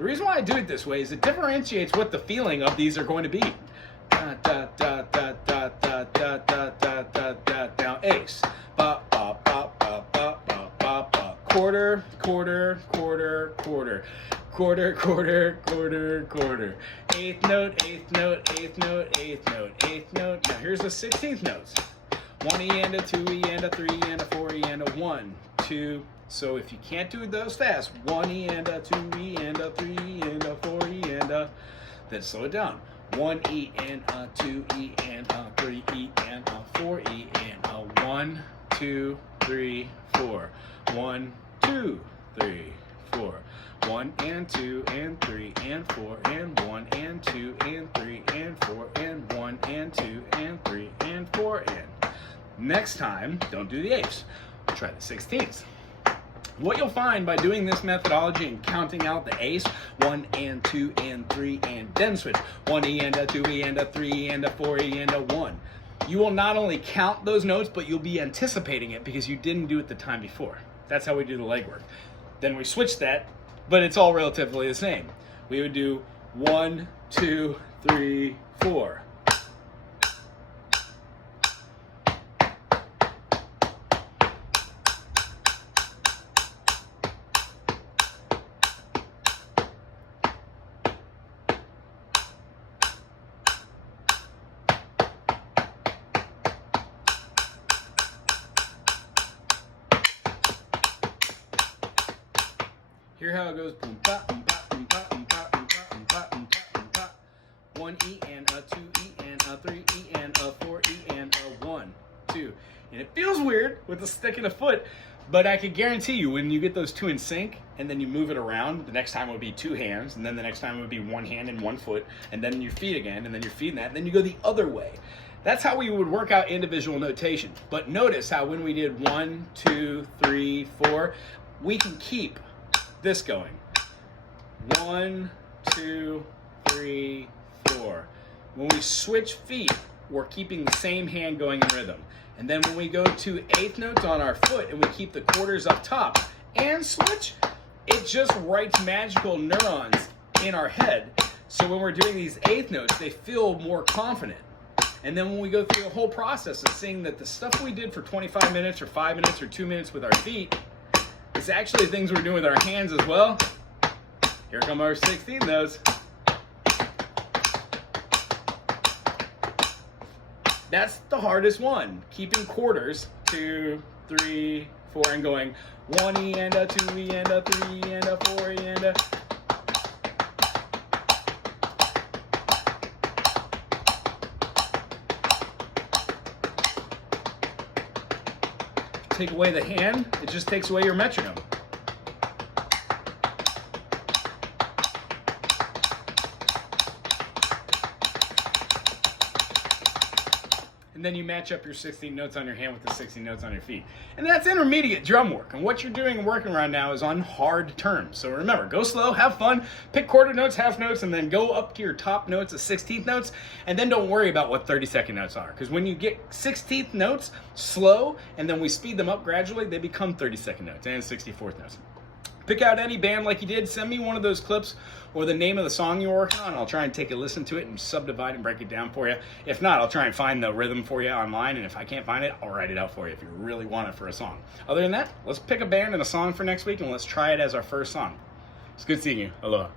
The reason why I do it this way is it differentiates what the feeling of these are going to be. Da, da, da, da, da, da, da, da, da, da, da. Now ace. Ba, ba, ba, ba, ba, ba, ba, ba. Quarter, quarter, quarter, quarter. Quarter, quarter, quarter, quarter. Eighth note, eighth note, eighth note, eighth note, eighth note. Now here's the 16th notes. 1 E and a 2 E and a 3 E and a 4 E and a 1, 2. So if you can't do those fast, 1 E and a 2 E and a 3 E and a 4 E and a, then slow it down. 1 E and a 2 E and a 3 E and a 4 E and a 1, 2, 3, 4. 1, 2, 3, 4. 1 and 2 and 3 and 4 and 1 and 2 and 3 and 4 and 1 and 2 and 3 and 4 and. Next time, don't do the eighths. Try the 16ths. What you'll find by doing this methodology and counting out the ace, 1 and 2 and 3 and then switch 1 E and a 2 E and a 3 E and a 4 E and a 1. You will not only count those notes, but you'll be anticipating it because you didn't do it the time before. That's how we do the legwork. Then we switch that, but it's all relatively the same. We would do 1, 2, 3, 4. Hear how it goes. Boom, ba, boom, ba, boom, ba, boom, ba, boom, ba, boom, ba, boom, ba, boom, ba. 1 E and a 2 E and a 3 E and a 4 E and a 1, 2. And it feels weird with the stick and a foot, but I can guarantee you when you get those two in sync and then you move it around, the next time it would be 2 hands, and then the next time it would be 1 hand and 1 foot, and then your feet again, and then your feet and that, and then you go the other way. That's how we would work out individual notation. But notice how when we did 1, 2, 3, 4, we can keep this going. 1, 2, 3, 4. When we switch feet, we're keeping the same hand going in rhythm. And then when we go to eighth notes on our foot and we keep the quarters up top and switch, it just writes magical neurons in our head. So when we're doing these eighth notes, they feel more confident. And then when we go through the whole process of seeing that the stuff we did for 25 minutes or 5 minutes or 2 minutes with our feet, it's actually things we're doing with our hands as well. Here come our 16 notes. That's the hardest one. Keeping quarters, 2, 3, 4, and going 1 E and a 2 E and a 3 E and a 4 E and a. Take away the hand, it just takes away your metronome. And then you match up your 16 notes on your hand with the 16 notes on your feet. And that's intermediate drum work. And what you're doing and working around now is on hard terms. So remember, go slow, have fun, pick quarter notes, half notes, and then go up to your top notes of 16th notes. And then don't worry about what 32nd notes are. Because when you get 16th notes slow, and then we speed them up gradually, they become 32nd notes and 64th notes. Pick out any band like you did. Send me one of those clips or the name of the song you're working on. I'll try and take a listen to it and subdivide and break it down for you. If not, I'll try and find the rhythm for you online. And if I can't find it, I'll write it out for you if you really want it for a song. Other than that, let's pick a band and a song for next week and let's try it as our first song. It's good seeing you. Aloha.